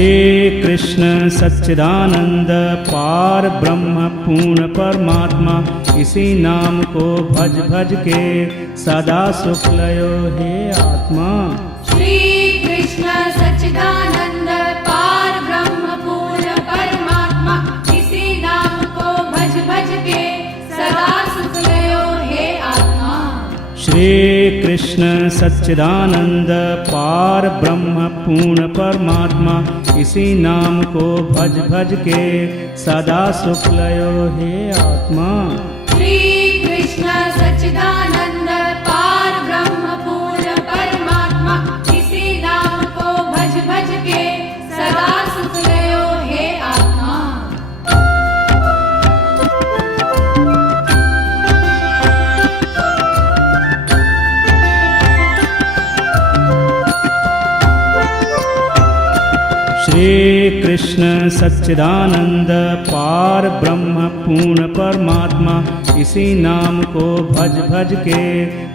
श्री कृष्ण सच्चिदानंद पार ब्रह्म पूर्ण परमात्मा, इसी नाम को भज भज के सदा सुख लयो हे आत्मा। श्री कृष्ण सच्चिदानंद पार ब्रह्म पूर्ण परमात्मा, इसी नाम को भज भज के सदा सुख लयो हे आत्मा। श्री कृष्ण सच्चिदानंद पार ब्रह्म पूर्ण परमात्मा, इसी नाम को भज भज के सदा सुख लयो हे आत्मा। श्री कृष्ण सच्चिदानंद पार ब्रह्म पूर्ण परमात्मा, इसी नाम को भज भज के सदा सुख लयो हे आत्मा। श्री कृष्ण सच्चिदानंद पार ब्रह्म पूर्ण परमात्मा, इसी नाम को भज भज के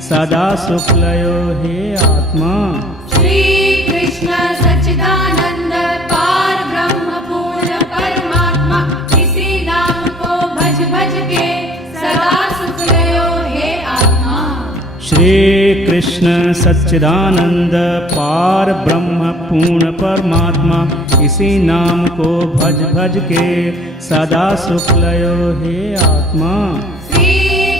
सदा सुख लयो हे आत्मा। श्री कृष्ण सच्चिदानंद पार ब्रह्म पूर्ण परमात्मा, इसी नाम को भज भज के सदा सुख लयो हे आत्मा। श्री कृष्ण सच्चिदानंद पार ब्रह्म पूर्ण परमात्मा, इसी नाम को भज भज के सदा सुख लयो हे आत्मा। श्री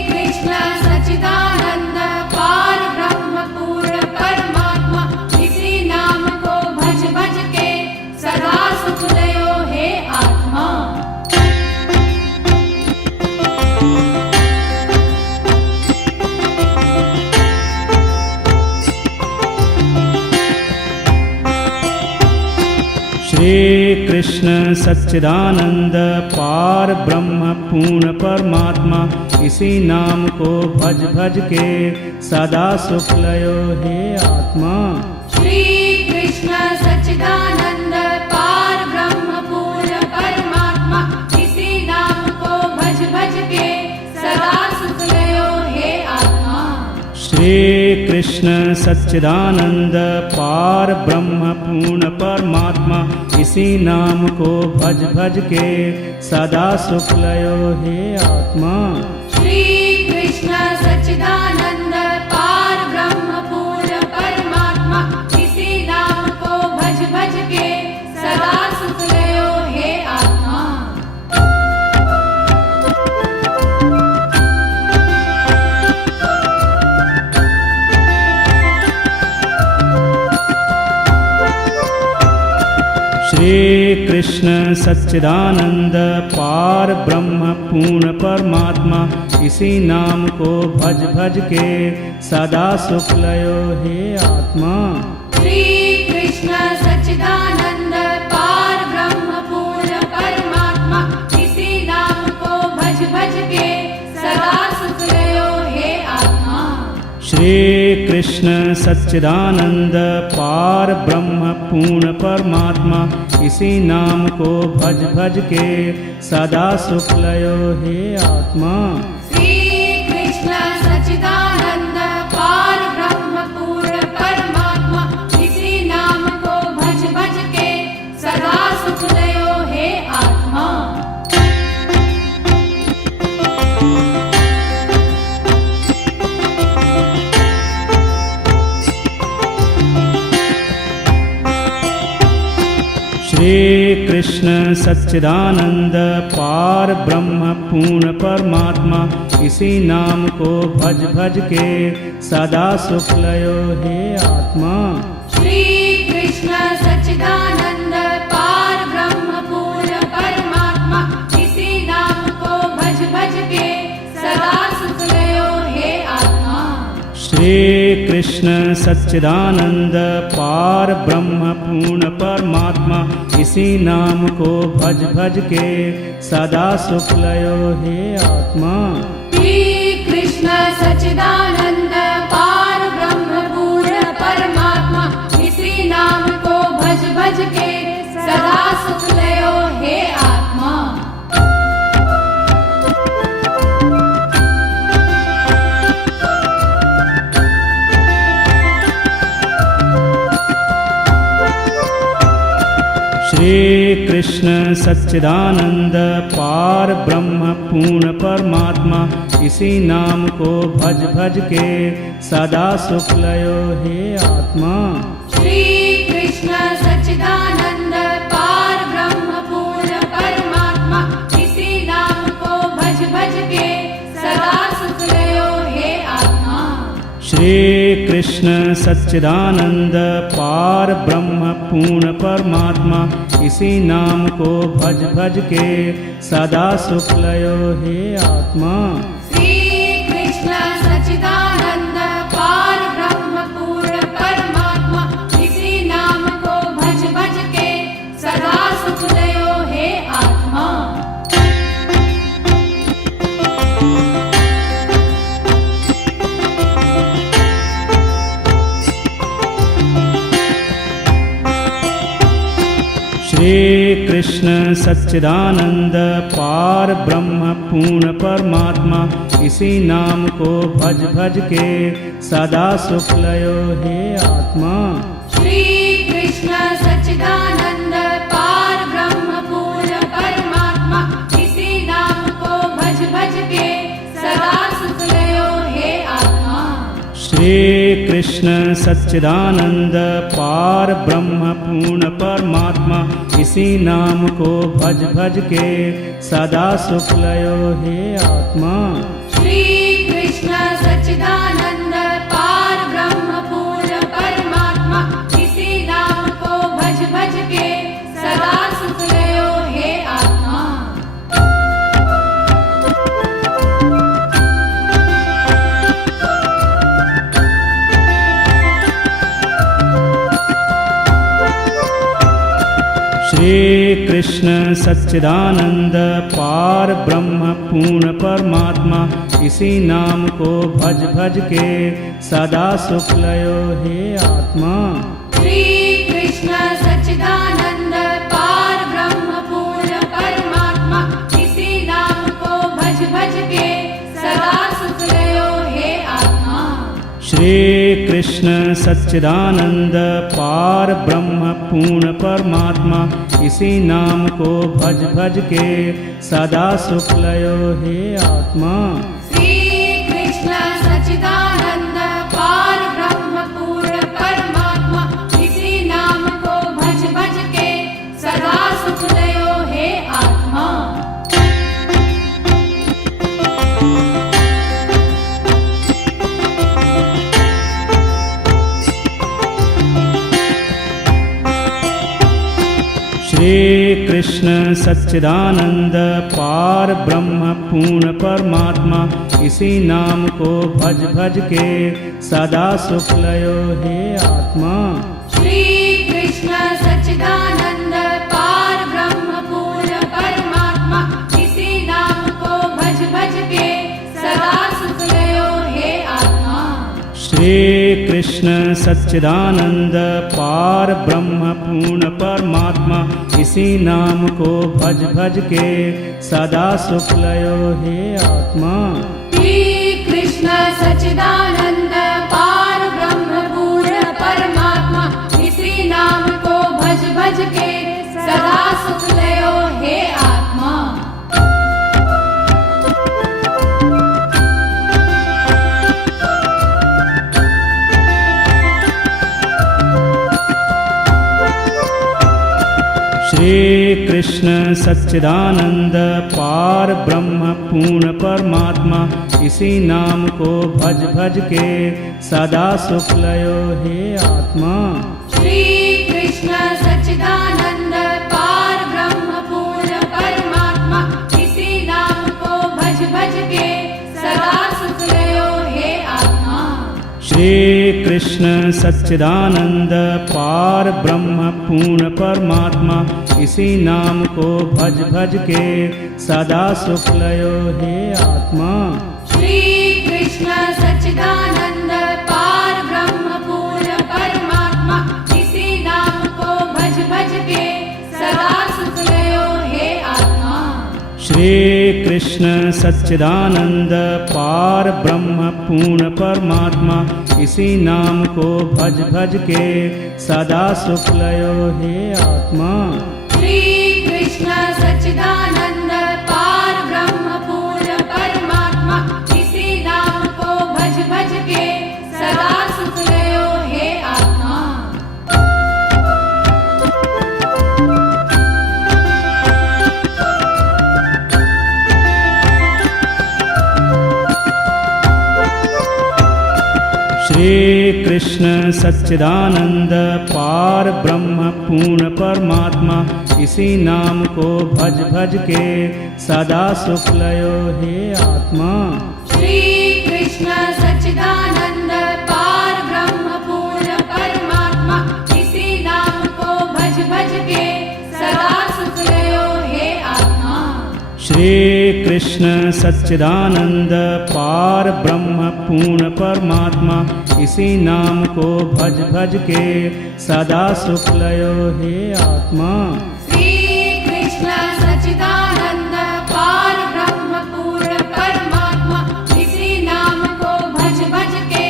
कृष्ण सच्चिदानंद पार ब्रह्म पूर्ण परमात्मा, इसी नाम को भज भज के सदा सुख लयो हे आत्मा। श्री कृष्ण सच्चिदानंद पार ब्रह्म पूर्ण परमात्मा, इसी नाम को भज भज के सदा सुख लयो हे आत्मा। श्री कृष्ण सच्चिदानंद पार ब्रह्म पूर्ण परमात्मा, इसी नाम को भज भज के सदा सुख लयो हे आत्मा। श्री कृष्ण सच्चिदानंद पार ब्रह्म पूर्ण परमात्मा, इसी नाम को भज भज के सदा सुख लयो हे आत्मा। श्री कृष्ण सच्चिदानंद पार ब्रह्म पूर्ण परमात्मा, इसी नाम को भज भज के सदा सुख लयो हे आत्मा। श्री कृष्ण सच्चिदानंद पार ब्रह्म पूर्ण परमात्मा, इसी नाम को भज भज के सदा सुख लयो हे आत्मा। श्री कृष्ण सच्चिदानंद पार ब्रह्म पूर्ण परमात्मा, इसी नाम को भज भज के सदा सुख लयो हे आत्मा। श्री कृष्ण सच्चिदानंद पार ब्रह्म पूर्ण परमात्मा, इसी नाम को भज भज के सदा सुख लयो हे आत्मा। श्री कृष्ण सच्चिदानंद पार ब्रह्म पूर्ण परमात्मा, इसी नाम को भज भज के सदा सुख लयो हे आत्मा। श्री कृष्ण सच्चिदानंद पार ब्रह्म पूर्ण परमात्मा, इसी नाम को भज भज के सदा सुख लयो हे आत्मा। श्री कृष्ण सच्चिदानंद पार ब्रह्म पूर्ण परमात्मा, इसी नाम को भज भज के सदा सुख लयो हे आत्मा। श्री कृष्ण सच्चिदानंद पार ब्रह्म पूर्ण परमात्मा, इसी नाम को भज भज के सदा सुख लयो हे आत्मा। श्री कृष्ण सच्चिदानंद पार ब्रह्म पूर्ण परमात्मा, इसी नाम को भज भज के सदा सुख लयो हे आत्मा। श्री कृष्ण सच्चिदानंद पार ब्रह्म पूर्ण परमात्मा इसी नाम को भज भज के सदा सुख लयो हे आत्मा। श्री कृष्ण सच्चिदानंद पार ब्रह्म पूर्ण परमात्मा इसी नाम को भज भज के सदा सुख लयो हे आत्मा। श्री कृष्ण सच्चिदानंद पार ब्रह्म पूर्ण परमात्मा इसी नाम को भज भज के सदा सुख लयो हे आत्मा। श्री कृष्ण सच्चिदानंद पार ब्रह्म पूर्ण परमात्मा इसी नाम को भज भज के सदा सुख लयो हे आत्मा। श्री कृष्ण सच्चिदानंद पार ब्रह्म पूर्ण परमात्मा इसी नाम को भज भज के सदा सुख लयो हे आत्मा। श्री कृष्ण सच्चिदानंद पार ब्रह्म पूर्ण परमात्मा इसी नाम को भज भज के सदा सुख लयो हे आत्मा। श्री कृष्ण सच्चिदानंद पार ब्रह्म पूर्ण परमात्मा इसी नाम को भज भज के सदा सुख लयो हे आत्मा। श्री कृष्ण सच्चिदानंद पार ब्रह्म पूर्ण परमात्मा इसी नाम को भज भज के सदा सुख लयो हे आत्मा। श्री कृष्ण सच्चिदानंद पार ब्रह्म पूर्ण परमात्मा इसी नाम को भज भज के सदा सुख लयो हे आत्मा। श्री कृष्ण सच्चिदानंद पार ब्रह्म पूर्ण परमात्मा इसी नाम को भज भज के सदा सुख लयो हे आत्मा। श्री कृष्ण सच्चिदानंद पार ब्रह्म पूर्ण परमात्मा इसी नाम को भज भज के सदा सुख लयो हे आत्मा। श्री कृष्ण सच्चिदानंद पार ब्रह्म पूर्ण परमात्मा इसी नाम को भज भज के सदा सुख लयो हे आत्मा। श्री कृष्ण सच्चिदानंद पार ब्रह्म पूर्ण परमात्मा इसी नाम को भज भज के सदा सुख लयो हे आत्मा। श्री कृष्ण सच्चिदानंद पार ब्रह्म पूर्ण परमात्मा इसी नाम को भज भज के सदा सुख लयो हे आत्मा। श्री कृष्ण सच्चिदानंद पार ब्रह्म पूर्ण परमात्मा इसी नाम को भज भज के सदा सुख लयो हे आत्मा। श्री कृष्ण सच्चिदानंद पार ब्रह्म पूर्ण परमात्मा इसी नाम को भज भज के सदा सुख लयो हे आत्मा। श्री कृष्ण सच्चिदानंद पार ब्रह्म पूर्ण परमात्मा इसी नाम को भज भज के सदा सुख लयो हे आत्मा। श्री कृष्ण सच्चिदानंद पार ब्रह्म पूर्ण परमात्मा इसी नाम को भज भज के सदा सुख लयो हे आत्मा। श्री कृष्ण सच्चिदानंद पार ब्रह्म पूर्ण परमात्मा इसी नाम को भज भज के सदा सुख लयो हे आत्मा। श्री कृष्ण सच्चिदानंद पार ब्रह्म पूर्ण परमात्मा इसी नाम को भज भज के सदा सुख लयो हे आत्मा। श्री कृष्ण सच्चिदानंद पार ब्रह्म पूर्ण परमात्मा इसी नाम को भज भज के सदा सुख लयो हे आत्मा। कृष्ण सच्चिदानंद पार ब्रह्म पूर्ण परमात्मा इसी नाम को भज भज के सदा सुख लयो हे आत्मा। श्री कृष्ण सच्चिदानंद पार ब्रह्म पूर्ण परमात्मा इसी नाम को भज भज के सदा सुख लयो हे आत्मा। श्री कृष्ण सच्चिदानंद पार ब्रह्म पूर्ण परमात्मा इसी नाम को भज भज के सदा सुख लयो हे आत्मा। श्री कृष्ण सच्चिदानंद पार ब्रह्म पूर्ण परमात्मा इसी नाम को भज भज के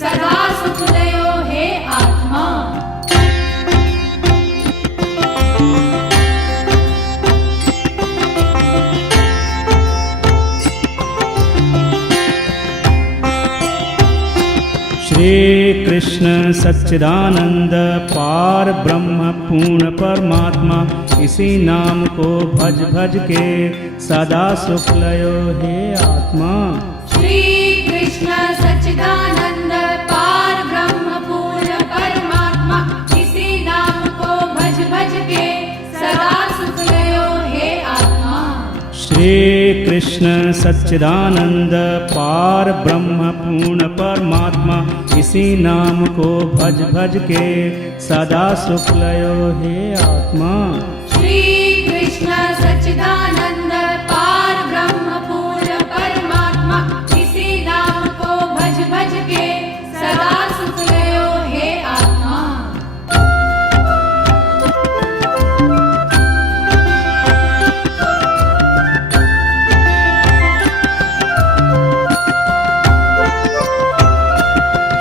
सदा सुख लयो हे आत्मा। श्री कृष्ण सच्चिदानंद पार ब्रह्म पूर्ण परमात्मा इसी नाम को भज भज के सदा सुख लयो हे आत्मा। श्री कृष्ण सच्चिदानंद पार ब्रह्म पूर्ण परमात्मा इसी नाम को भज भज के सदा सुख लयो हे आत्मा। श्री कृष्ण सच्चिदानंद पार ब्रह्म पूर्ण परमात्मा इसी नाम को भज भज के सदा सुख लयो हे आत्मा। श्री कृष्ण सच्चिदानंद पार ब्रह्म पूर्ण परमात्मा इसी नाम को भज भज के सदा सुख लयो हे आत्मा। श्री कृष्ण सच्चिदानंद पार ब्रह्म पूर्ण परमात्मा इसी नाम को भज भज के सदा सुख लयो हे आत्मा।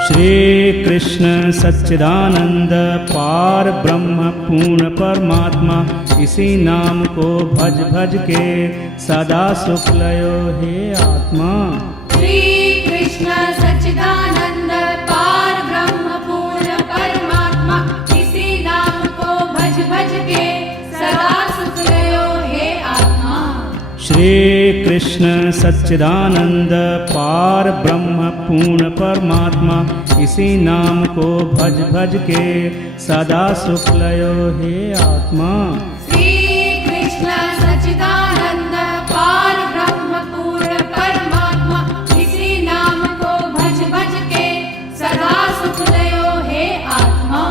श्री कृष्ण सच्चिदानंद पार ब्रह्म पूर्ण परमात्मा इसी नाम को भज भज के सदा सुख लयो हे आत्मा। श्री कृष्ण सच्चिदानंद पार ब्रह्म पूर्ण परमात्मा इसी नाम को भज भज के सदा सुख लयो हे आत्मा। श्री कृष्ण सच्चिदानंद पार ब्रह्म पूर्ण परमात्मा इसी नाम को भज भज के सदा सुख लयो हे आत्मा। श्री कृष्ण सच्चिदानंद पार ब्रह्म पूर्ण परमात्मा इसी नाम को भज भज के सदा सुख लयो हे आत्मा।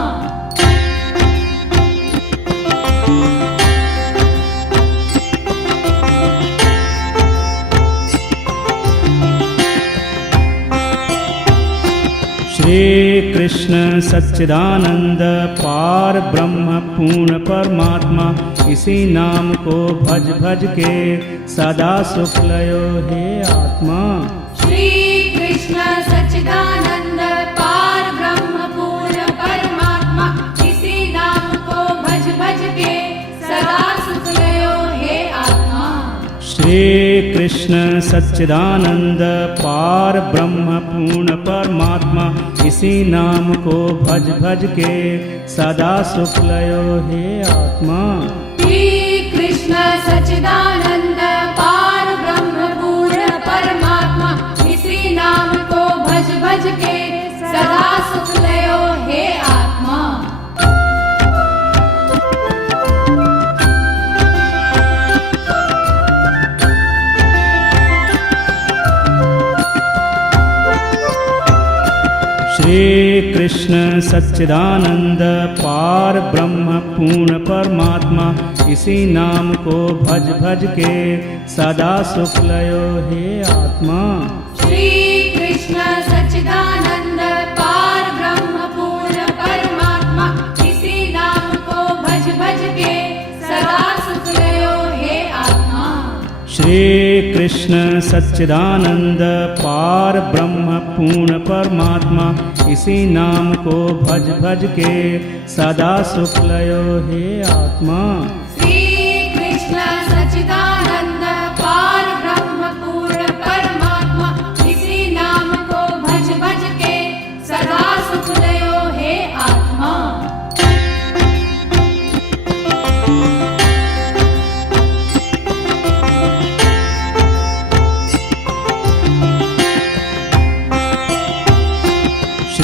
श्री कृष्ण सच्चिदानंद पार ब्रह्म पूर्ण परमात्मा इसी नाम को भज भज के सदा सुख लयो हे आत्मा। श्री कृष्ण सच्चिदानंद पार ब्रह्म पूर्ण परमात्मा इसी नाम को भज भज के सदा सुख लयो हे आत्मा। श्री कृष्ण सच्चिदानंद पार ब्रह्म पूर्ण परमात्मा इसी नाम को भज भज के सदा सुख लयो हे आत्मा। श्री कृष्ण सच्चिदानंद पार ब्रह्म पूर्ण परमात्मा इसी नाम को भज भज के सदा सुख लयो हे आत्मा। श्री कृष्ण सच्चिदानंद पार ब्रह्म पूर्ण परमात्मा इसी नाम को भज भज के सदा सुख लयो हे आत्मा। श्री कृष्ण सच्चिदानंद पार ब्रह्म पूर्ण परमात्मा इसी नाम को भज भज के सदा सुख लयो हे आत्मा। श्री कृष्ण सच्चिदानंद पार ब्रह्म पूर्ण परमात्मा इसी नाम को भज भज के सदा सुख लयो हे आत्मा। श्री कृष्ण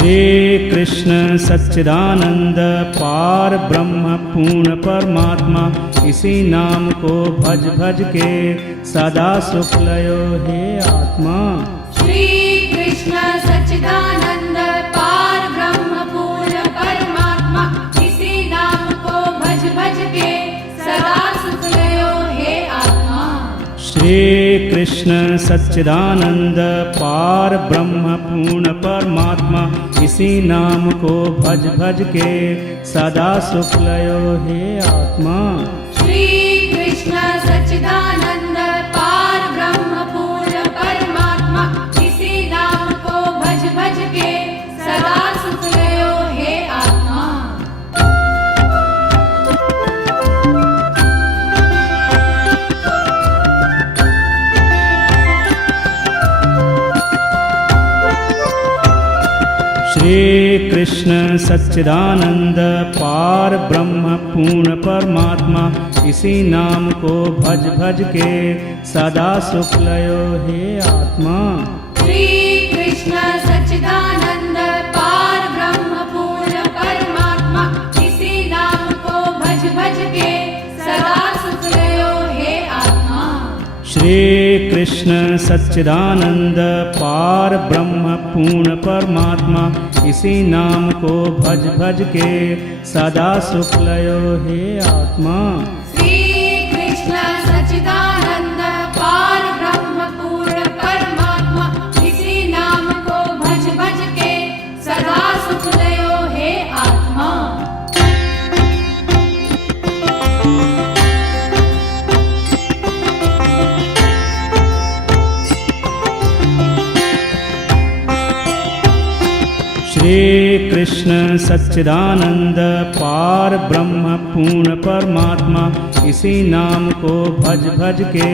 श्री कृष्ण सच्चिदानंद पार ब्रह्म पूर्ण परमात्मा इसी नाम को भज भज के सदा सुख लयो हे आत्मा। श्री कृष्ण सच्चिदानंद पार ब्रह्म पूर्ण परमात्मा इसी नाम को भज भज के सदा सुख लयो हे आत्मा। श्री कृष्ण सच्चिदानंद पार ब्रह्म पूर्ण परमात्मा इसी नाम को भज भज के सदा सुख लयो हे आत्मा। श्री कृष्ण सच्चिदानंद पार ब्रह्म पूर्ण परमात्मा इसी नाम को भज भज के सदा सुख लयो हे आत्मा। श्री कृष्ण सच्चिदानंद पार ब्रह्म पूर्ण परमात्मा इसी नाम को भज भज के सदा सुख लयो हे आत्मा। श्री कृष्ण सच्चिदानंद पार ब्रह्म पूर्ण परमात्मा इसी नाम को भज भज के सदा सुख लयो हे आत्मा। श्री कृष्ण सच्चिदानंद पार ब्रह्म पूर्ण परमात्मा इसी नाम को भज भज के सदा सुख लयो हे आत्मा। श्री कृष्ण सच्चिदानंद पार ब्रह्म पूर्ण परमात्मा इसी नाम को भज भज के सदा सुख लयो हे आत्मा। श्री कृष्ण सच्चिदानंद पार ब्रह्म पूर्ण परमात्मा इसी नाम को भज भज के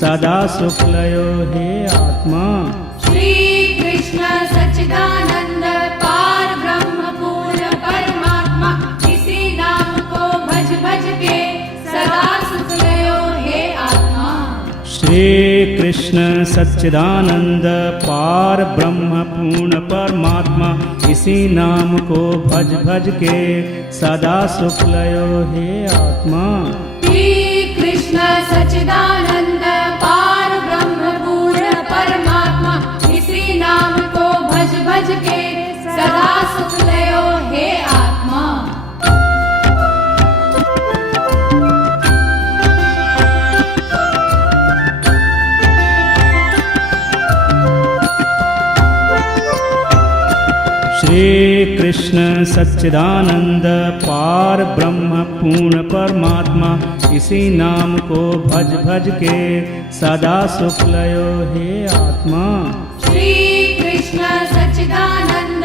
सदा सुख लयो हे आत्मा। श्री कृष्ण सच्चिदानंद पार ब्रह्म पूर्ण परमात्मा इसी नाम को भज भज के सदा सुख लयो हे आत्मा। श्री कृष्ण सच्चिदानंद पार ब्रह्म पूर्ण परमात्मा इसी नाम को भज भज के सदा सुख लयो हे आत्मा। श्री कृष्ण सच्चिदानंद पार ब्रह्म पूर्ण परमात्मा इसी नाम को भज भज के सदा सुख लयो हे आत्मा। श्री कृष्ण सच्चिदानंद पार ब्रह्म पूर्ण परमात्मा इसी नाम को भज भज के सदा सुख लयो हे आत्मा। श्री कृष्ण सच्चिदानंद